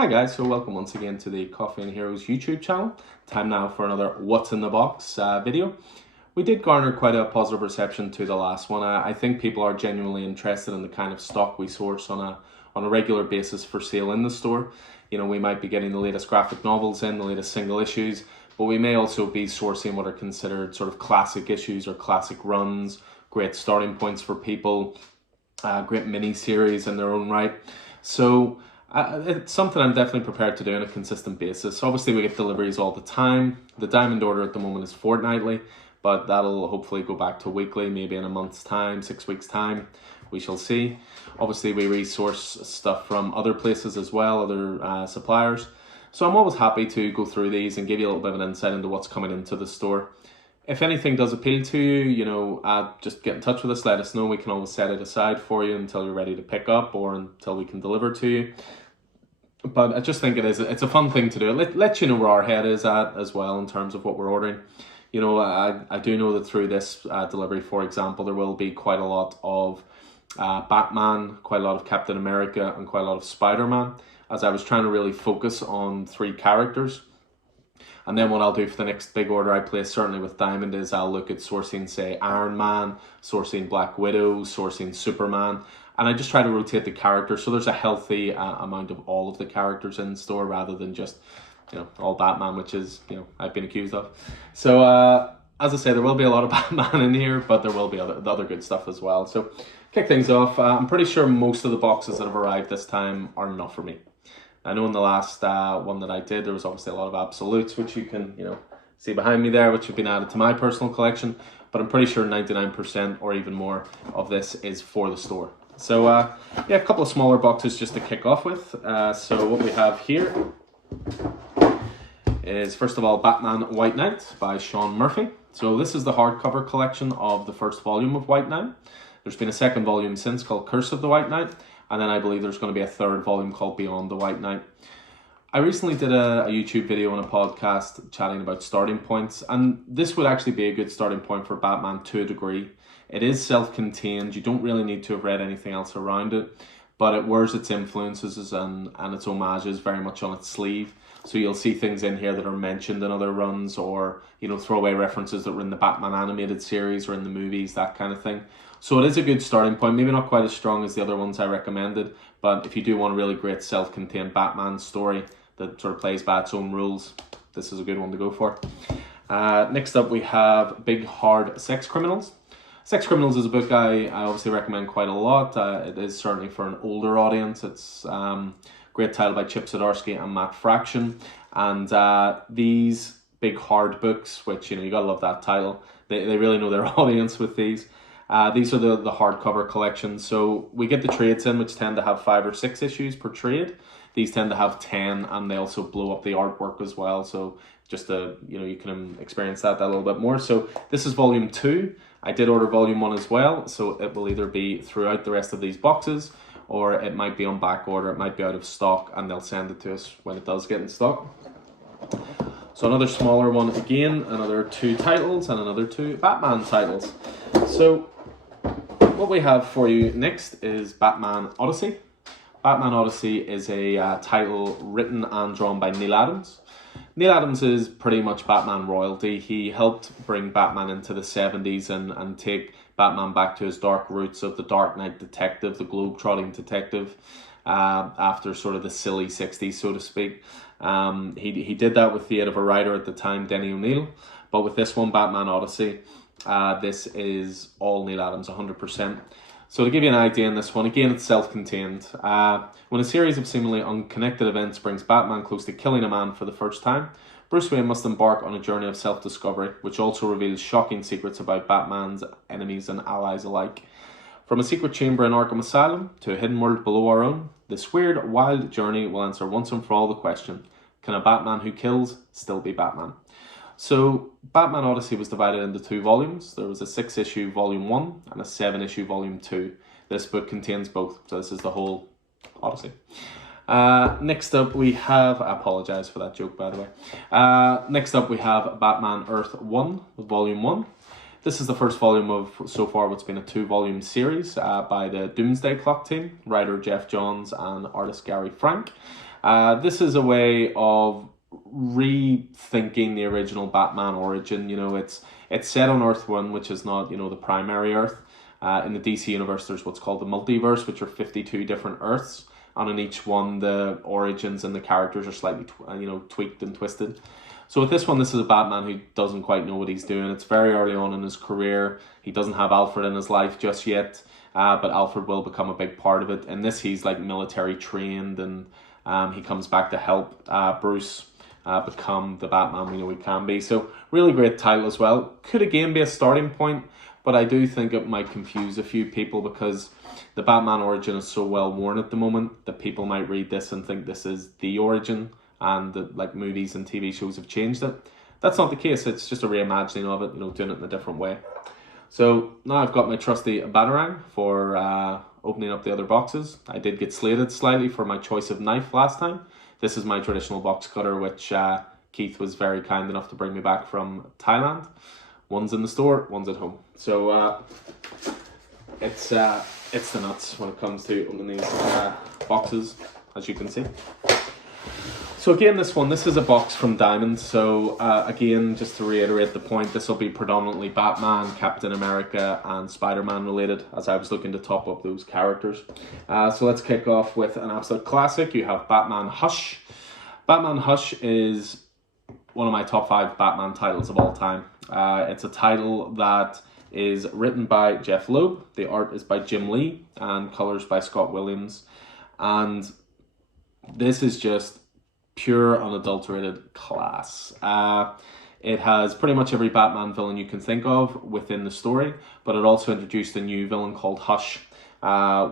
Hi guys, so welcome once again to the Coffee and Heroes YouTube channel. Time now for another What's in the Box video. We did garner quite a positive reception to the last one. I think people are genuinely interested in the kind of stock we source on a regular basis for sale in the store. You know, we might be getting the latest graphic novels in, the latest single issues, but we may also be sourcing what are considered sort of classic issues or classic runs, great starting points for people, great mini-series in their own right. So it's something I'm definitely prepared to do on a consistent basis. Obviously, we get deliveries all the time. The Diamond order at the moment is fortnightly, but that'll hopefully go back to weekly, maybe in a month's time, 6 weeks' time. We shall see. Obviously, we resource stuff from other places as well, other suppliers. So I'm always happy to go through these and give you a little bit of an insight into what's coming into the store. If anything does appeal to you, just get in touch with us, let us know. We can always set it aside for you until you're ready to pick up or until we can deliver to you. But I just think it's a fun thing to do. Let you know where our head is at as well in terms of what we're ordering. You know, I do know that through this delivery, for example, there will be quite a lot of Batman, quite a lot of Captain America, and quite a lot of Spider-Man, as I was trying to really focus on 3 characters. And then what I'll do for the next big order I place, certainly with Diamond, is I'll look at sourcing, say, Iron Man, sourcing Black Widow, sourcing Superman. And I just try to rotate the characters so there's a healthy amount of all of the characters in store rather than just, all Batman, which is, I've been accused of. So, as I say, there will be a lot of Batman in here, but there will be other good stuff as well. So, kick things off. I'm pretty sure most of the boxes that have arrived this time are not for me. I know in the last one that I did, there was obviously a lot of absolutes, which you can, see behind me there, which have been added to my personal collection. But I'm pretty sure 99% or even more of this is for the store. So, a couple of smaller boxes just to kick off with. So what we have here is, first of all, Batman White Knight by Sean Murphy. So this is the hardcover collection of the first volume of White Knight. There's been a second volume since called Curse of the White Knight. And then I believe there's going to be a third volume called Beyond the White Knight. I recently did a YouTube video and a podcast chatting about starting points. And this would actually be a good starting point for Batman to a degree. It is self-contained. You don't really need to have read anything else around it. But it wears its influences and its homages very much on its sleeve. So you'll see things in here that are mentioned in other runs or, throwaway references that were in the Batman animated series or in the movies, that kind of thing. So it is a good starting point, maybe not quite as strong as the other ones I recommended, but if you do want a really great self-contained Batman story that sort of plays by its own rules, this is a good one to go for. Next up we have Big Hard Sex Criminals. Sex Criminals is a book I obviously recommend quite a lot. It is certainly for an older audience. It's great title by Chip Zdarsky and Matt Fraction. And these big hard books, which, you gotta love that title, they really know their audience with these. These are the hardcover collections. So we get the trades in, which tend to have 5 or 6 issues per trade. These tend to have 10, and they also blow up the artwork as well. So just to, you can experience that a little bit more. So this is volume 2. I did order volume 1 as well. So it will either be throughout the rest of these boxes, or it might be on back order. It might be out of stock, and they'll send it to us when it does get in stock. So another smaller one again, another 2 titles, and another 2 Batman titles. So what we have for you next is Batman Odyssey. Batman Odyssey is a title written and drawn by Neil Adams. Neil Adams is pretty much Batman royalty. He helped bring Batman into the 70s and take Batman back to his dark roots of the Dark Knight detective, the globe-trotting detective, after sort of the silly 60s, so to speak. He did that with the aid of a writer at the time, Denny O'Neil. But with this one, Batman Odyssey, this is all Neil Adams, 100%. So to give you an idea in this one, again, it's self-contained. When a series of seemingly unconnected events brings Batman close to killing a man for the first time, Bruce Wayne must embark on a journey of self-discovery, which also reveals shocking secrets about Batman's enemies and allies alike. From a secret chamber in Arkham Asylum to a hidden world below our own, this weird, wild journey will answer once and for all the question, can a Batman who kills still be Batman? So, Batman Odyssey was divided into 2 volumes. There was a 6-issue volume 1 and a 7-issue volume 2. This book contains both, so this is the whole Odyssey. Next up we have, I apologise for that joke by the way. Next up we have Batman Earth 1, volume 1. This is the first volume of, so far, what's been a 2-volume series by the Doomsday Clock team, writer Jeff Johns and artist Gary Frank. This is a way of rethinking the original Batman origin. You know, it's set on Earth 1, which is not, you know, the primary Earth. In the DC universe, there's what's called the multiverse, which are 52 different Earths, and in each one, the origins and the characters are slightly, tweaked and twisted. So with this one, this is a Batman who doesn't quite know what he's doing. It's very early on in his career. He doesn't have Alfred in his life just yet, but Alfred will become a big part of it. In this, he's like military trained, and he comes back to help Bruce become the Batman we know he can be. So really great title as well. Could again be a starting point, but I do think it might confuse a few people because the Batman origin is so well worn at the moment that people might read this and think this is the origin, and that like movies and TV shows have changed it. That's not the case. It's just a reimagining of it, you know, doing it in a different way. So now I've got my trusty Batarang for opening up the other boxes. I did get slated slightly for my choice of knife last time. This is my traditional box cutter, which Keith was very kind enough to bring me back from Thailand. One's in the store, one's at home. So it's the nuts when it comes to opening these boxes, as you can see. So again, this is a box from Diamond. So again, just to reiterate the point, this will be predominantly Batman, Captain America, and Spider-Man related, as I was looking to top up those characters. So let's kick off with an absolute classic. You have Batman Hush. Batman Hush is one of my top 5 Batman titles of all time. It's a title that is written by Jeff Loeb. The art is by Jim Lee and colors by Scott Williams. And this is just pure unadulterated class. It has pretty much every Batman villain you can think of within the story, but it also introduced a new villain called Hush,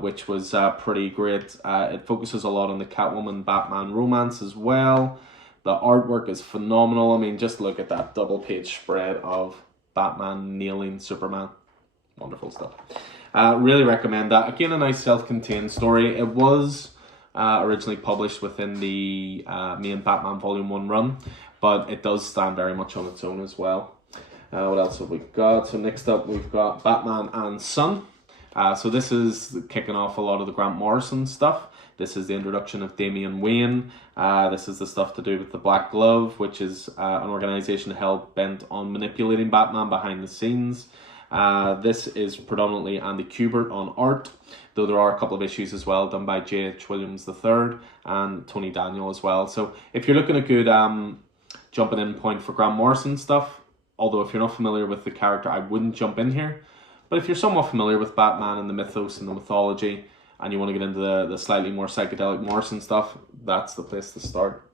which was pretty great. It focuses a lot on the Catwoman Batman romance as well. The artwork is phenomenal. I mean, just look at that double page spread of Batman nailing Superman. Wonderful stuff. Really recommend that. Again, a nice self-contained story. It was originally published within the main Batman Volume 1 run, but it does stand very much on its own as well. What else have we got? So next up, we've got Batman and Son. So this is kicking off a lot of the Grant Morrison stuff. This is the introduction of Damian Wayne. This is the stuff to do with the Black Glove, which is an organization hell-bent on manipulating Batman behind the scenes. This is predominantly Andy Kubert on art, though there are a couple of issues as well done by J.H. Williams III and Tony Daniel as well. So if you're looking at a good jumping in point for Grant Morrison stuff, although if you're not familiar with the character, I wouldn't jump in here. But if you're somewhat familiar with Batman and the mythos and the mythology, and you want to get into the slightly more psychedelic Morrison stuff, that's the place to start.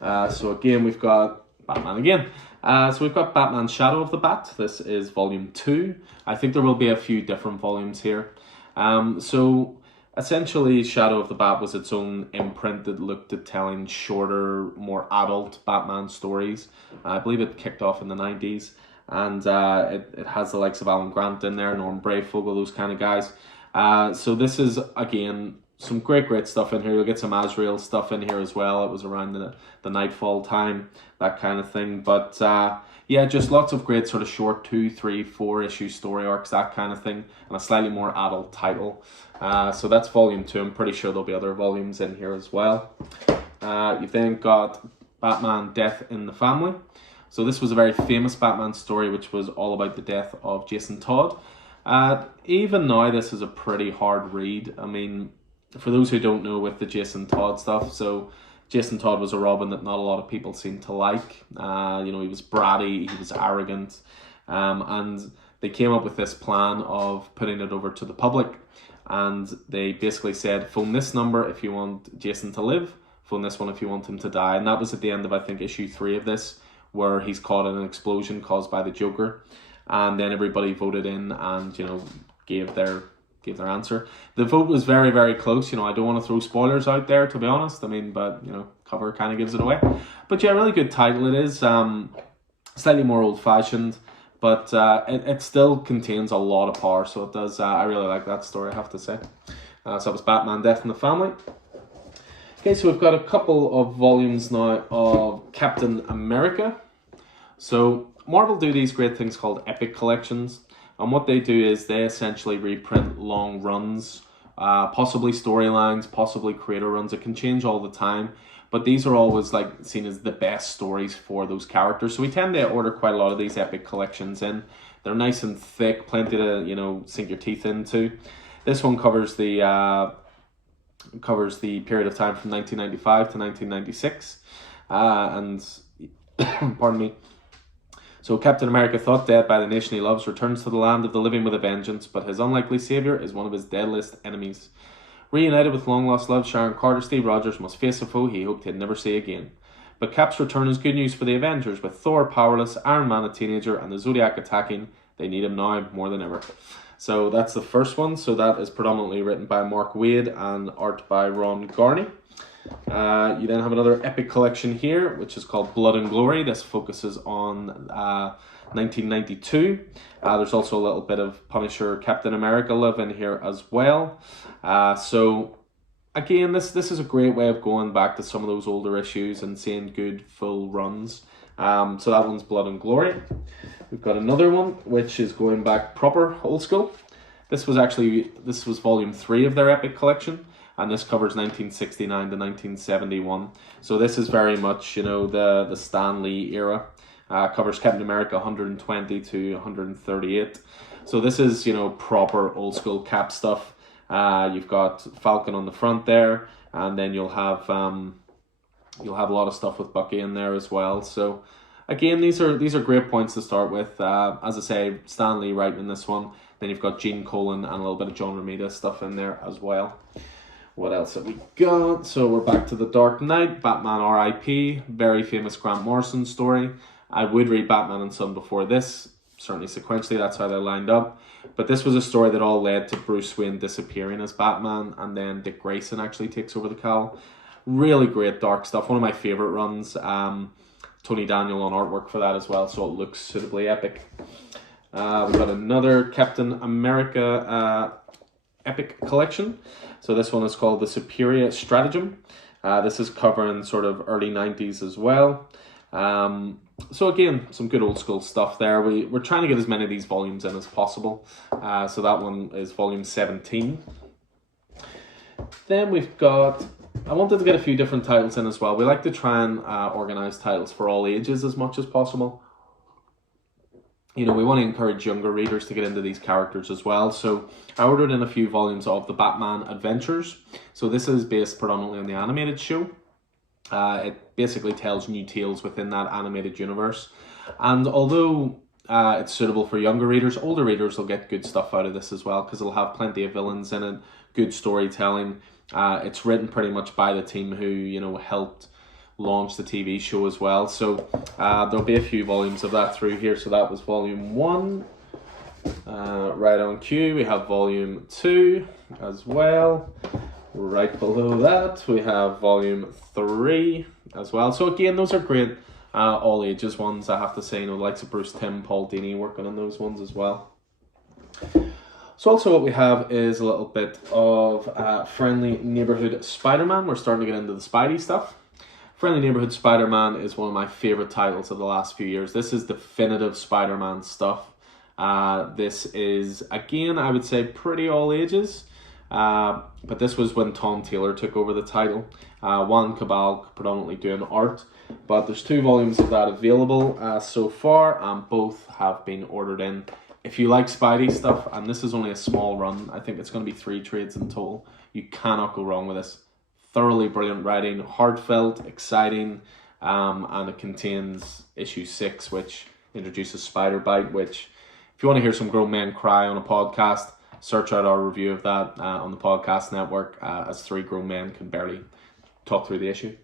So again, we've got Batman again. So we've got Batman Shadow of the Bat. This is volume 2. I think there will be a few different volumes here. So essentially, Shadow of the Bat was its own imprint that looked at telling shorter, more adult Batman stories. I believe it kicked off in the 90s. And it has the likes of Alan Grant in there, Norm Brayfogle, those kind of guys. So this is, again, some great stuff in here. You'll get some Azrael stuff in here as well. It was around the Nightfall time, that kind of thing. But yeah, just lots of great sort of short 2, 3, 4 issue story arcs, that kind of thing, and a slightly more adult title. So that's volume 2. I'm pretty sure there'll be other volumes in here as well. You've then got Batman Death in the Family. So this was a very famous Batman story, which was all about the death of Jason Todd. Even now, this is a pretty hard read. I mean, for those who don't know with the Jason Todd stuff, so Jason Todd was a Robin that not a lot of people seem to like. He was bratty, he was arrogant, and they came up with this plan of putting it over to the public, and they basically said, phone this number if you want Jason to live, phone this one if you want him to die, and that was at the end of, I think, issue 3 of this, where he's caught in an explosion caused by the Joker, and then everybody voted in and gave their answer. The vote was very, very close. I don't want to throw spoilers out there, to be honest. I mean, but cover kind of gives it away. But yeah, really good title. It is slightly more old-fashioned, but it still contains a lot of power. So it does. I really like that story, I have to say. So that was Batman Death in the Family. Okay, so we've got a couple of volumes now of Captain America. So Marvel do these great things called epic collections, and what they do is they essentially reprint long runs possibly storylines, possibly creator runs. It can change all the time, but these are always like seen as the best stories for those characters. So we tend to order quite a lot of these epic collections in. They're nice and thick, plenty to sink your teeth into. This one covers the period of time from 1995 to 1996, and pardon me. So Captain America, thought dead by the nation he loves, returns to the land of the living with a vengeance, but his unlikely savior is one of his deadliest enemies. Reunited with long-lost love Sharon Carter, Steve Rogers must face a foe he hoped he'd never see again. But Cap's return is good news for the Avengers, with Thor powerless, Iron Man a teenager, and the Zodiac attacking. They need him now more than ever. So that's the first one. So that is predominantly written by Mark Waid and art by Ron Garney. You then have another epic collection here, which is called Blood and Glory. This focuses on 1992. There's also a little bit of Punisher, Captain America love in here as well. So again, this is a great way of going back to some of those older issues and seeing good full runs. So that one's Blood and Glory. We've got another one which is going back proper old school. This was volume 3 of their epic collection, and this covers 1969 to 1971. So this is very much, the Stan Lee era. Covers Captain America 120 to 138. So this is, proper old school Cap stuff. You've got Falcon on the front there, and then you'll have a lot of stuff with Bucky in there as well. So again, these are great points to start with. As I say, Stan Lee writing in this one. Then you've got Gene Colan and a little bit of John Romita stuff in there as well. What else have we got? So we're back to The Dark Knight, Batman R.I.P., very famous Grant Morrison story. I would read Batman and Son before this, certainly sequentially, that's how they're lined up. But this was a story that all led to Bruce Wayne disappearing as Batman, and then Dick Grayson actually takes over the cowl. Really great dark stuff, one of my favourite runs. Tony Daniel on artwork for that as well, so it looks suitably epic. We've got another Captain America epic collection. So this one is called The Superior Stratagem. This is covering sort of early 90s as well. So again, some good old school stuff there. We're trying to get as many of these volumes in as possible. So that one is volume 17. Then we've got, I wanted to get a few different titles in as well. We like to try and organise titles for all ages as much as possible. We want to encourage younger readers to get into these characters as well. So I ordered in a few volumes of the Batman Adventures. So this is based predominantly on the animated show. It basically tells new tales within that animated universe. And although it's suitable for younger readers, older readers will get good stuff out of this as well, because it'll have plenty of villains in it, good storytelling. It's written pretty much by the team who, helped launch the TV show as well. So there'll be a few volumes of that through here. So that was volume 1. Right on cue, we have volume 2 as well. Right below that, we have volume 3 as well. So again, those are great all ages ones, I have to say. The likes of Bruce Timm, Paul Dini working on those ones as well. So also what we have is a little bit of Friendly Neighborhood Spider-Man. We're starting to get into the Spidey stuff. Friendly Neighborhood Spider-Man is one of my favourite titles of the last few years. This is definitive Spider-Man stuff. This is, again, I would say pretty all ages. But this was when Tom Taylor took over the title. Juan Cabal predominantly doing art. But there's 2 volumes of that available so far, and both have been ordered in. If you like Spidey stuff, and this is only a small run, I think it's going to be 3 trades in total, you cannot go wrong with this. Thoroughly brilliant writing, heartfelt, exciting, and it contains issue 6, which introduces Spider Bite, which, if you want to hear some grown men cry on a podcast, search out our review of that on the podcast network, as 3 grown men can barely talk through the issue.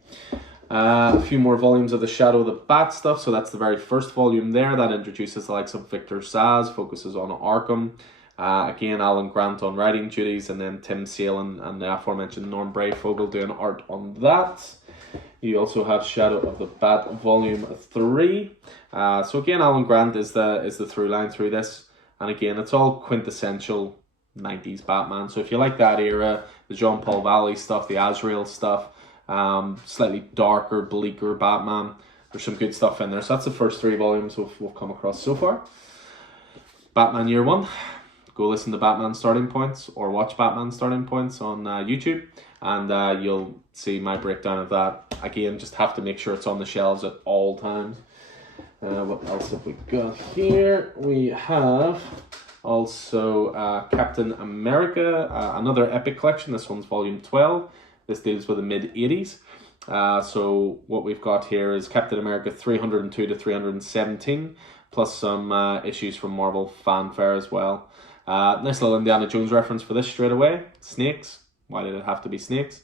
A few more volumes of the Shadow of the Bat stuff. So that's the very first volume there. That introduces the likes of Victor Saz, focuses on Arkham. Again, Alan Grant on writing duties, and then Tim Sale and the aforementioned Norm Brayfogle doing art on that. You also have Shadow of the Bat volume 3. So again, Alan Grant is the through line through this. And again, it's all quintessential 90s Batman. So if you like that era, the Jean-Paul Valley stuff, the Azrael stuff, slightly darker, bleaker Batman, there's some good stuff in there. So that's the first 3 volumes we've come across so far. Batman Year 1, go listen to Batman Starting Points or watch Batman Starting Points on YouTube, and you'll see my breakdown of that. Again, just have to make sure it's on the shelves at all times. What else have we got here? We have also Captain America, another epic collection. This one's volume 12. This deals with the mid-80s. So what we've got here is Captain America 302 to 317, plus some issues from Marvel Fanfare as well. Nice little Indiana Jones reference for this straight away. Snakes. Why did it have to be snakes?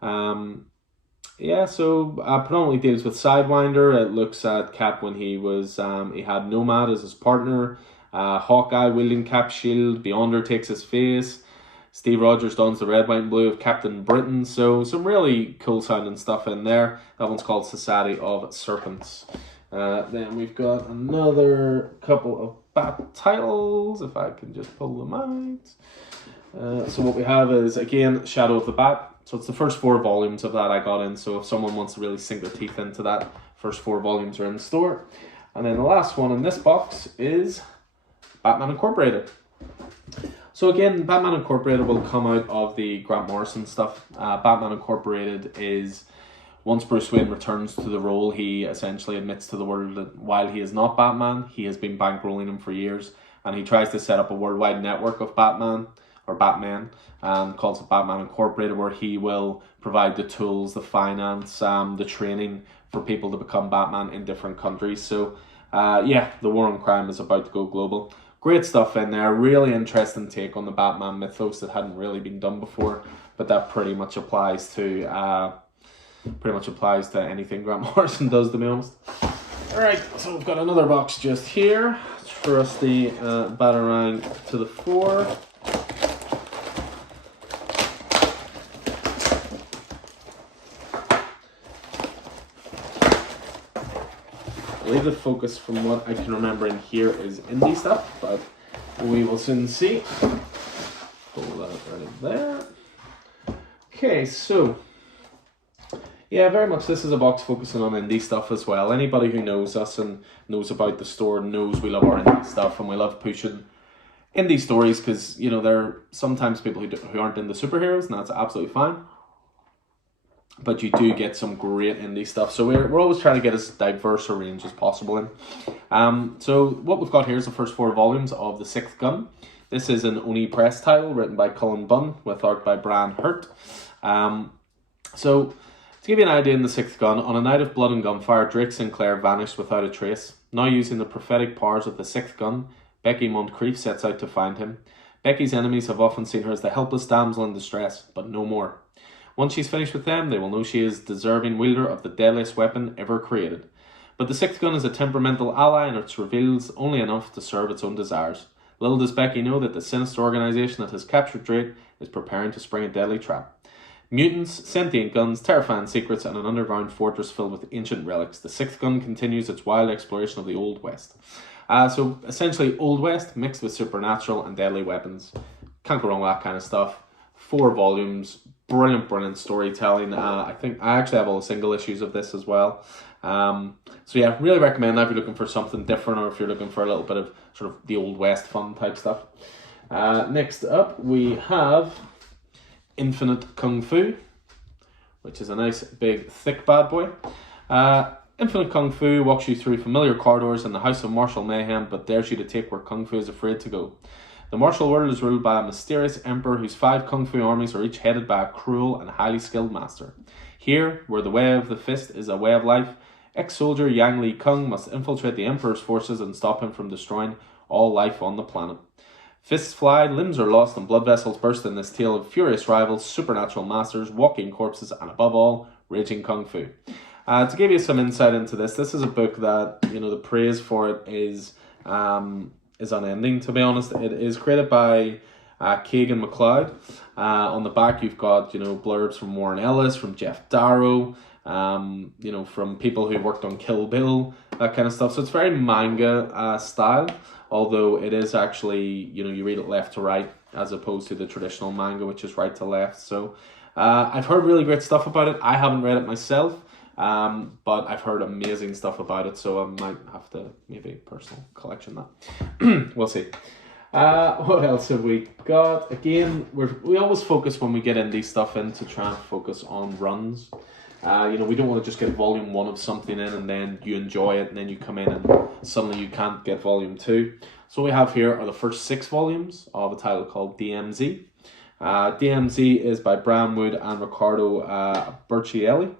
Yeah, so predominantly deals with Sidewinder. It looks at Cap when he was he had Nomad as his partner. Hawkeye wielding Cap's shield. Beyonder takes his face. Steve Rogers dons the red, white, and blue of Captain Britain. So some really cool sounding stuff in there. That one's called Society of Serpents. Then we've got another couple of Bat titles, if I can just pull them out. So what we have is, again, Shadow of the Bat. So it's the first 4 volumes of that I got in. So if someone wants to really sink their teeth into that, first 4 volumes are in the store. And then the last one in this box is Batman Incorporated. So again, Batman Incorporated will come out of the Grant Morrison stuff. Batman Incorporated is, once Bruce Wayne returns to the role, he essentially admits to the world that while he is not Batman, he has been bankrolling him for years. And he tries to set up a worldwide network of Batman, or Batman, and calls it Batman Incorporated, where he will provide the tools, the finance, the training for people to become Batman in different countries. So yeah, the war on crime is about to go global. Great stuff in there. Really interesting take on the Batman mythos that hadn't really been done before, but that pretty much applies to anything Grant Morrison does, to be honest. All right, so we've got another box just here. Trusty Batarang to the fore. I believe the focus, from what I can remember in here, is indie stuff, but we will soon see. Pull that right there. Okay, so yeah, very much this is a box focusing on indie stuff as well. Anybody who knows us and knows about the store knows we love our indie stuff, and we love pushing indie stories because, you know, there are sometimes people who aren't into superheroes, and that's absolutely fine. But you do get some great indie stuff. So we're always trying to get as diverse a range as possible in. So what we've got here is the first 4 volumes of The Sixth Gun. This is an Oni Press title written by Cullen Bunn with art by Brian Hurt. So to give you an idea in The Sixth Gun, on a night of blood and gunfire, Drake Sinclair vanished without a trace. Now using the prophetic powers of the Sixth Gun, Becky Moncrief sets out to find him. Becky's enemies have often seen her as the helpless damsel in distress, but no more. Once she's finished with them, they will know she is deserving wielder of the deadliest weapon ever created. But the Sixth Gun is a temperamental ally, and it reveals only enough to serve its own desires. Little does Becky know that the sinister organization that has captured Drake is preparing to spring a deadly trap. Mutants, sentient guns, terrifying secrets, and an underground fortress filled with ancient relics. The Sixth Gun continues its wild exploration of the Old West. So essentially Old West mixed with supernatural and deadly weapons. Can't go wrong with that kind of stuff. 4 volumes, brilliant storytelling. I think I actually have all the single issues of this as well. So yeah, really recommend that if you're looking for something different, or if you're looking for a little bit of sort of the Old West fun type stuff. Next up, we have Infinite Kung Fu, which is a nice big thick bad boy. Infinite Kung Fu walks you through familiar corridors in the house of martial mayhem, but dares you to take where Kung Fu is afraid to go. The martial world is ruled by a mysterious emperor whose 5 Kung Fu armies are each headed by a cruel and highly skilled master. Here, where the way of the fist is a way of life, ex-soldier Yang Li Kung must infiltrate the emperor's forces and stop him from destroying all life on the planet. Fists fly, limbs are lost, and blood vessels burst in this tale of furious rivals, supernatural masters, walking corpses, and above all, raging Kung Fu. To give you some insight into this is a book that, you know, the praise for it is unending, to be honest. It is created by Keegan MacLeod. On the back, you've got, you know, blurbs from Warren Ellis, from Jeff Darrow, you know, from people who worked on Kill Bill, that kind of stuff. So it's very manga style, although it is actually, you know, you read it left to right as opposed to the traditional manga, which is right to left. So I've heard really great stuff about it. I haven't read it myself, but I've heard amazing stuff about it, so I might have to maybe personal collection that. We'll see. What else have we got? Again, we always focus when we get indie stuff in to try and focus on runs. We don't want to just get volume 1 of something in and then you enjoy it and then you come in and suddenly you can't get volume 2. So what we have here are the first 6 volumes of a title called DMZ. DMZ is by Brian Wood and Riccardo Burchielli.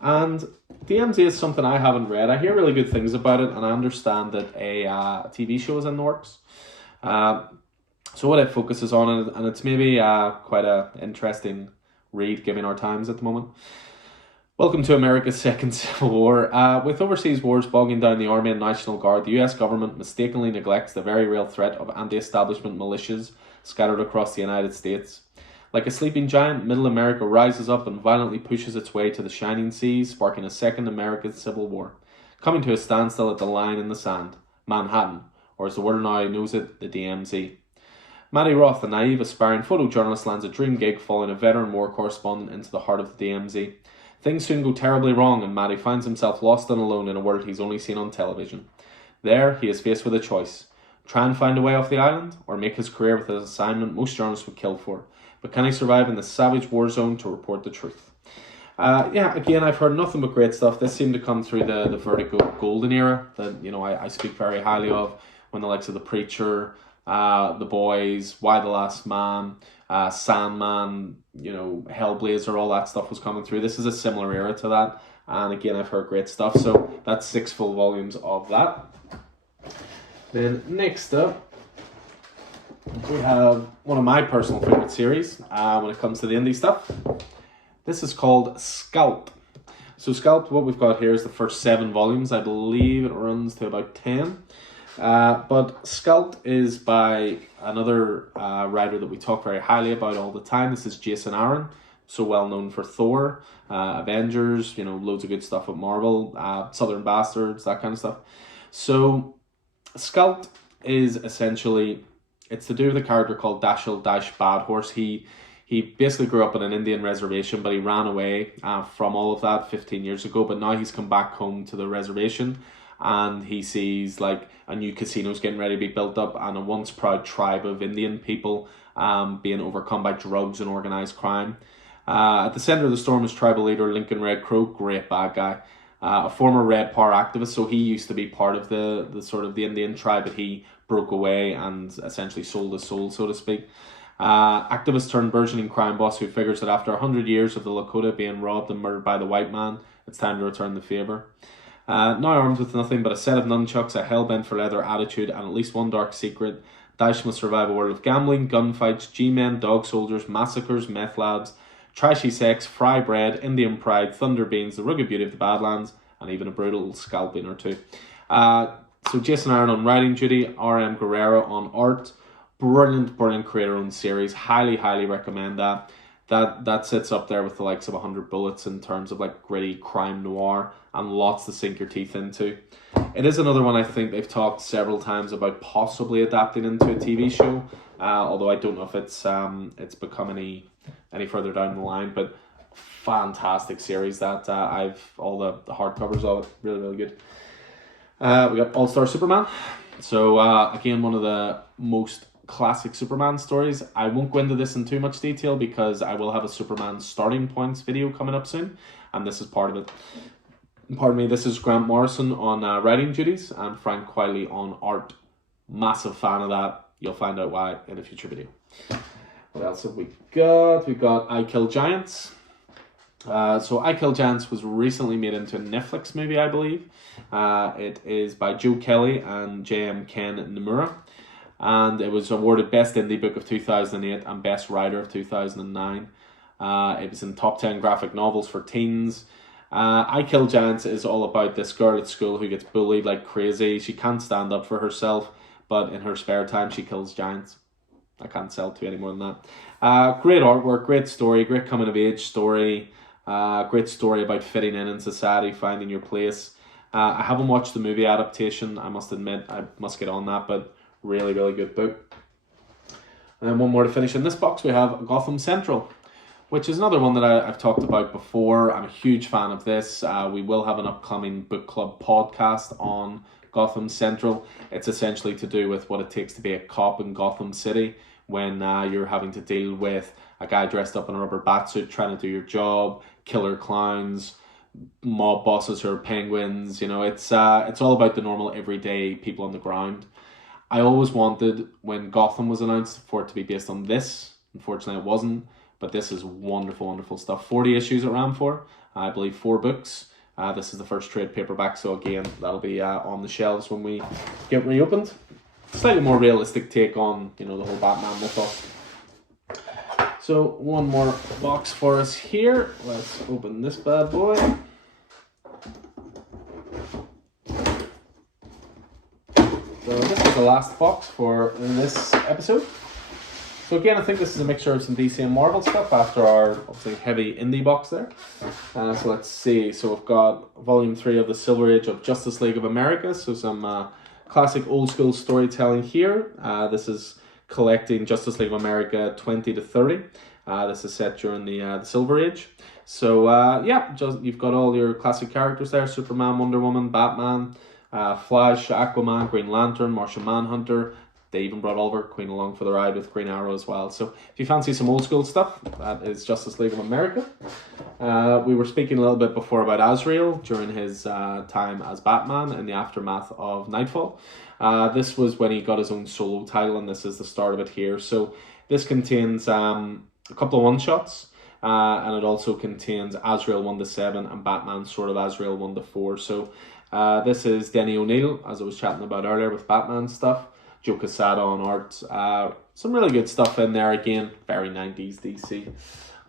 And DMZ is something I haven't read. I hear really good things about it and I understand that a TV show is in the works. So what it focuses on, and it's maybe quite an interesting read given our times at the moment. Welcome to America's second Civil War. With overseas wars bogging down the Army and National Guard, the US government mistakenly neglects the very real threat of anti-establishment militias scattered across the United States. Like a sleeping giant, Middle America rises up and violently pushes its way to the shining seas, sparking a second American Civil War, coming to a standstill at the line in the sand, Manhattan, or as the world now knows it, the DMZ. Maddie Roth, a naive, aspiring photojournalist, lands a dream gig following a veteran war correspondent into the heart of the DMZ. Things soon go terribly wrong and Maddie finds himself lost and alone in a world he's only seen on television. There, he is faced with a choice. Try and find a way off the island, or make his career with an assignment most journalists would kill for. But can he survive in the savage war zone to report the truth? Again, I've heard nothing but great stuff. This seemed to come through the Vertigo golden era that, I speak very highly of, when the likes of The Preacher, The Boys, Why the Last Man, Sandman, Hellblazer, all that stuff was coming through. This is a similar era to that. And again, I've heard great stuff. So that's 6 full volumes of that. Then next up, we have one of my personal favorite series when it comes to the indie stuff. This is called Scalp. So Scalp, what we've got here is the first 7 volumes. I believe it runs to about 10. But Scalp is by another writer that we talk very highly about all the time. This is Jason Aaron, so well known for Thor, Avengers, loads of good stuff with Marvel, Southern Bastards, that kind of stuff. So Scalp is essentially, it's to do with a character called Dashel Dash Bad Horse. He basically grew up on an Indian reservation, but he ran away from all of that 15 years ago. But now he's come back home to the reservation and he sees like a new casino's getting ready to be built up and a once proud tribe of Indian people being overcome by drugs and organized crime. At the center of the storm is tribal leader Lincoln Red Crow, great bad guy. A former Red Power activist, so he used to be part of the sort of the Indian tribe, but he broke away and essentially sold his soul, so to speak. Activist turned burgeoning crime boss who figures that after 100 years of the Lakota being robbed and murdered by the white man, it's time to return the favour. Now armed with nothing but a set of nunchucks, a hell-bent for leather attitude, and at least one dark secret, Dash must survive a world of gambling, gunfights, G-men, dog soldiers, massacres, meth labs, trashy sex, fry bread, Indian pride, thunder beans, the rugged beauty of the Badlands, and even a brutal scalping or two. So Jason Aaron on writing duty, R.M. Guerrero on art. Brilliant creator-owned series. Highly recommend that. That sits up there with the likes of 100 Bullets in terms of like gritty crime noir and lots to sink your teeth into. It is another one I think they've talked several times about possibly adapting into a TV show. Although I don't know if it's become any further down the line, but fantastic series that I've all the hardcovers of it, really good. We got All-Star Superman. So again, one of the most classic Superman stories. I won't go into this in too much detail because I will have a Superman starting points video coming up soon, and this is part of it. Pardon me, this is Grant Morrison on writing duties and Frank Quiley on art. Massive fan of that. You'll find out why in a future video. What else have we got? We've got I Kill Giants. So I Kill Giants was recently made into a Netflix movie, I believe. It is by Joe Kelly and J.M. Ken Nomura. And it was awarded Best Indie Book of 2008 and Best Writer of 2009. It was in top 10 graphic novels for teens. I Kill Giants is all about this girl at school who gets bullied like crazy. She can't stand up for herself, but in her spare time she kills giants. I can't sell to you any more than that. Great artwork, great story, great coming of age story. Great story about fitting in society, finding your place. I haven't watched the movie adaptation, I must admit. I must get on that, but really good book. And then one more to finish in this box, we have Gotham Central, which is another one that I've talked about before. I'm a huge fan of this. We will have an upcoming book club podcast on Gotham Central. It's essentially to do with what it takes to be a cop in Gotham City when you're having to deal with a guy dressed up in a rubber batsuit trying to do your job, killer clowns, mob bosses who are penguins. You know, it's all about the normal everyday people on the ground. I always wanted, when Gotham was announced, for it to be based on this. Unfortunately, it wasn't. But this is wonderful, wonderful stuff. 40 issues it ran for. I believe 4 books. This is the first trade paperback, so again, that'll be on the shelves when we get reopened. Slightly more realistic take on, you know, the whole Batman mythos. So one more box for us here. Let's open this bad boy. So this is the last box for this episode. So again, I think this is a mixture of some DC and Marvel stuff after our obviously heavy indie box there. So let's see. So we've got Volume 3 of the Silver Age of Justice League of America. So some classic old school storytelling here. This is collecting Justice League of America 20 to 30. This is set during the Silver Age. So yeah, you've got all your classic characters there. Superman, Wonder Woman, Batman, Flash, Aquaman, Green Lantern, Martian Manhunter. They even brought Oliver Queen along for the ride with Green Arrow as well. So if you fancy some old school stuff, that is Justice League of America. We were speaking a little bit before about Azrael during his time as Batman in the aftermath of Nightfall. This was when he got his own solo title, and this is the start of it here. So this contains a couple of one-shots, and it also contains Azrael 1 to 7 and Batman Sword of Azrael 1 to 4. So this is Denny O'Neil, as I was chatting about earlier with Batman stuff. Joe Quesada on art. Some really good stuff in there again. Very 90s DC.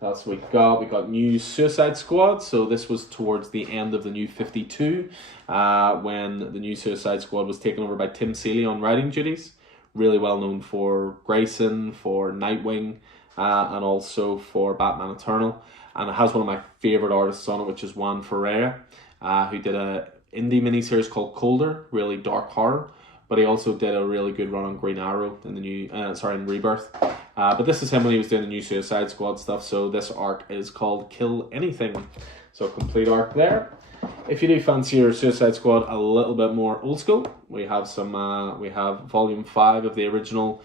That's what we got. We got new Suicide Squad. So this was towards the end of the new 52 when the new Suicide Squad was taken over by Tim Seeley on writing duties. Really well known for Grayson, for Nightwing, and also for Batman Eternal. And it has one of my favourite artists on it, which is Juan Ferreira, who did a indie miniseries called Colder, really dark horror. But he also did a really good run on Green Arrow in the new, in Rebirth. But this is him when he was doing the new Suicide Squad stuff. So this arc is called Kill Anything. So a complete arc there. If you do fancy your Suicide Squad a little bit more old school, we have some. We have Volume 5 of the original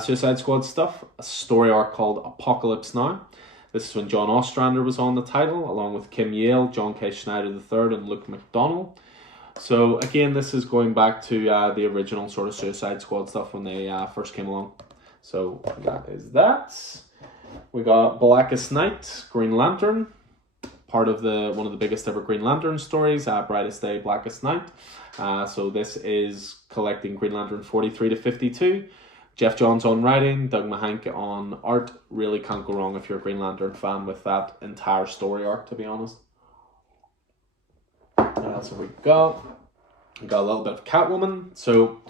Suicide Squad stuff. A story arc called Apocalypse Now. This is when John Ostrander was on the title, along with Kim Yale, John K. Schneider III, and Luke McDonnell. So again, this is going back to the original sort of Suicide Squad stuff when they first came along. So that is that. We got Blackest Night, Green Lantern, part of one of the biggest ever Green Lantern stories, Brightest Day, Blackest Night. So this is collecting Green Lantern 43 to 52. Jeff Johns on writing, Doug Mahank on art. Really can't go wrong if you're a Green Lantern fan with that entire story arc, to be honest. So we got a little bit of Catwoman. So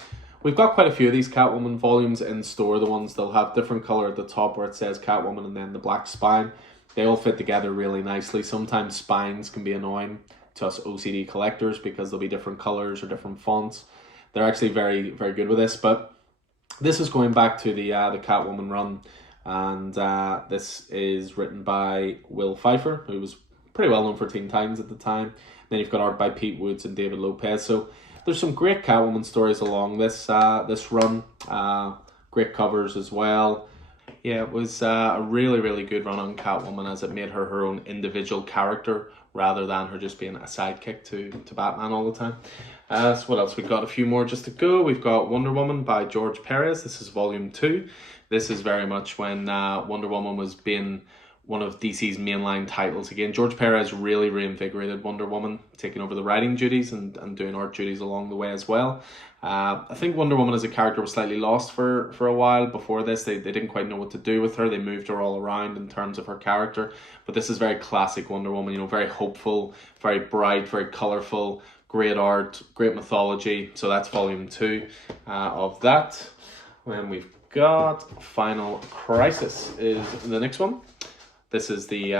we've got quite a few of these Catwoman volumes in store. The ones they'll have different color at the top where it says Catwoman and then the black spine. They all fit together really nicely. Sometimes spines can be annoying to us OCD collectors because there'll be different colors or different fonts. They're actually very, very good with this. But this is going back to the Catwoman run. And this is written by Will Pfeiffer, who was pretty well known for Teen Titans at the time. Then you've got art by Pete Woods and David Lopez. So there's some great Catwoman stories along this run. Great covers as well. Yeah, it was a really, really good run on Catwoman as it made her own individual character rather than her just being a sidekick to Batman all the time. So what else? We've got a few more just to go. We've got Wonder Woman by George Perez. This is volume 2. This is very much when Wonder Woman was being one of DC's mainline titles again. George Perez really reinvigorated Wonder Woman, taking over the writing duties and doing art duties along the way as well. I think Wonder Woman as a character was slightly lost for a while before this. They didn't quite know what to do with her. They moved her all around in terms of her character. But this is very classic Wonder Woman, you know, very hopeful, very bright, very colourful, great art, great mythology. So that's volume 2 of that. When we've got Final Crisis is the next one. This is the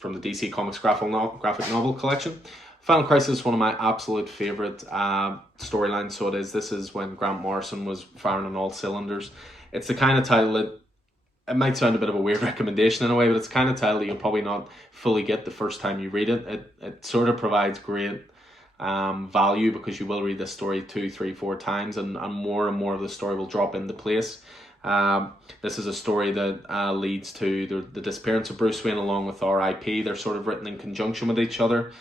from the DC Comics graphic novel collection. Final Crisis is one of my absolute favourite storylines. So it is. This is when Grant Morrison was firing on all cylinders. It's the kind of title that, it might sound a bit of a weird recommendation in a way, but it's the kind of title that you'll probably not fully get the first time you read it. It sort of provides great value, because you will read this story 2, 3, 4 times, and more of the story will drop into place. This is a story that leads to the disappearance of Bruce Wayne along with R.I.P. They're sort of written in conjunction with each other.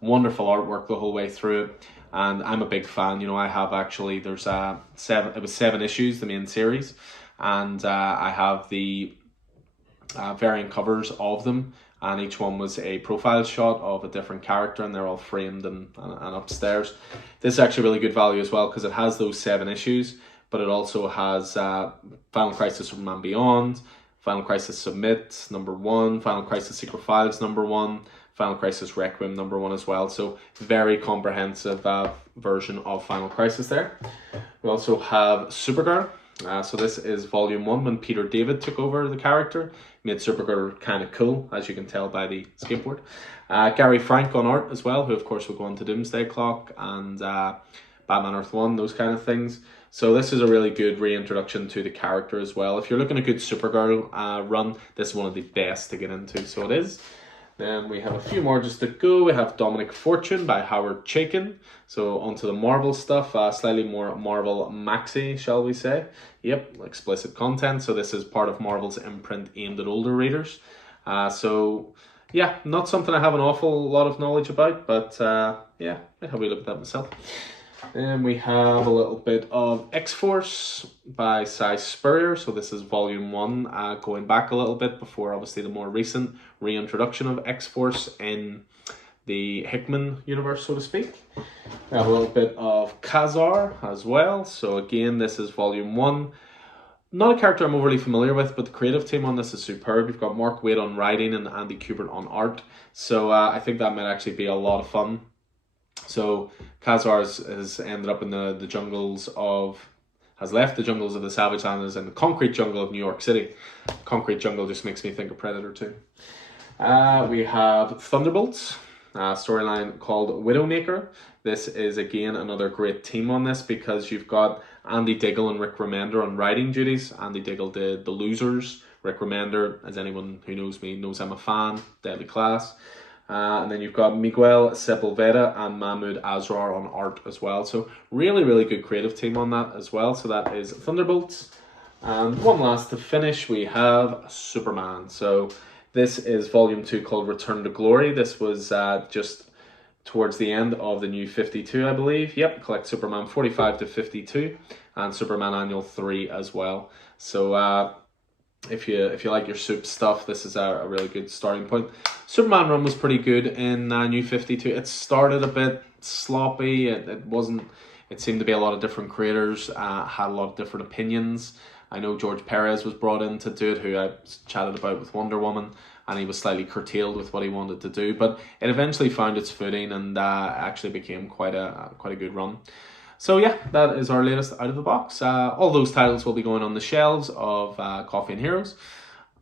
Wonderful artwork the whole way through it, and I'm a big fan. You know, I have actually, there's it was 7 issues, the main series, and I have the variant covers of them, and each one was a profile shot of a different character, and they're all framed and upstairs. This is actually really good value as well, because it has those 7 issues, but it also has Final Crisis Superman Beyond, Final Crisis Submit #1, Final Crisis Secret Files #1, Final Crisis Requiem #1 as well. So very comprehensive version of Final Crisis there. We also have Supergirl. So this is volume 1, when Peter David took over the character. Made Supergirl kind of cool, as you can tell by the skateboard. Gary Frank on art as well, who of course will go on to Doomsday Clock and Batman Earth 1, those kind of things. So this is a really good reintroduction to the character as well. If you're looking at a good Supergirl run, this is one of the best to get into, so it is. Then we have a few more just to go. We have Dominic Fortune by Howard Chaykin. So onto the Marvel stuff, slightly more Marvel maxi, shall we say. Yep, explicit content. So this is part of Marvel's imprint aimed at older readers. So yeah, not something I have an awful lot of knowledge about, but yeah, I'll have a look at that myself. Then we have a little bit of X-Force by Cy Spurrier. So this is volume 1, going back a little bit before obviously the more recent reintroduction of X-Force in the Hickman universe, so to speak. We have a little bit of Khazar as well. So again, this is volume 1. Not a character I'm overly familiar with, but the creative team on this is superb. You've got Mark Waid on writing and Andy Kubert on art. So I think that might actually be a lot of fun. So Khazar has ended up in the jungles of, has left the jungles of the Savage Lands and the concrete jungle of New York City. Concrete jungle just makes me think of Predator too. We have Thunderbolts, storyline called Widowmaker. This is again another great team on this, because you've got Andy Diggle and Rick Remender on writing duties. Andy Diggle did The Losers. Rick Remender, as anyone who knows me knows I'm a fan, Deadly Class. And then you've got Miguel Sepulveda and Mahmoud Asrar on art as well. So really, really good creative team on that as well. So that is Thunderbolts. And one last to finish, we have Superman. So this is volume 2 called Return to Glory. This was just towards the end of the new 52, I believe. Yep, collect Superman 45 to 52 and Superman Annual 3 as well. So if you like your soup stuff, this is a really good starting point. Superman run was pretty good in New 52. It started a bit sloppy. It wasn't. It seemed to be a lot of different creators, had a lot of different opinions. I know George Perez was brought in to do it, who I chatted about with Wonder Woman, and he was slightly curtailed with what he wanted to do. But it eventually found its footing and actually became quite a good run. So yeah, that is our latest out of the box. All those titles will be going on the shelves of Coffee and Heroes,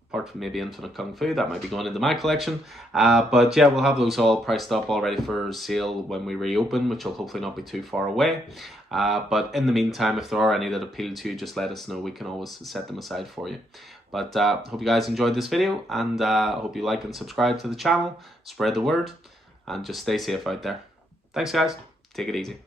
apart from maybe Infinite Kung Fu, that might be going into my collection. But yeah, we'll have those all priced up, all ready for sale when we reopen, which will hopefully not be too far away. But in the meantime, if there are any that appeal to you, just let us know. We can always set them aside for you. But hope you guys enjoyed this video, and hope you like and subscribe to the channel, spread the word, and just stay safe out there. Thanks guys, take it easy.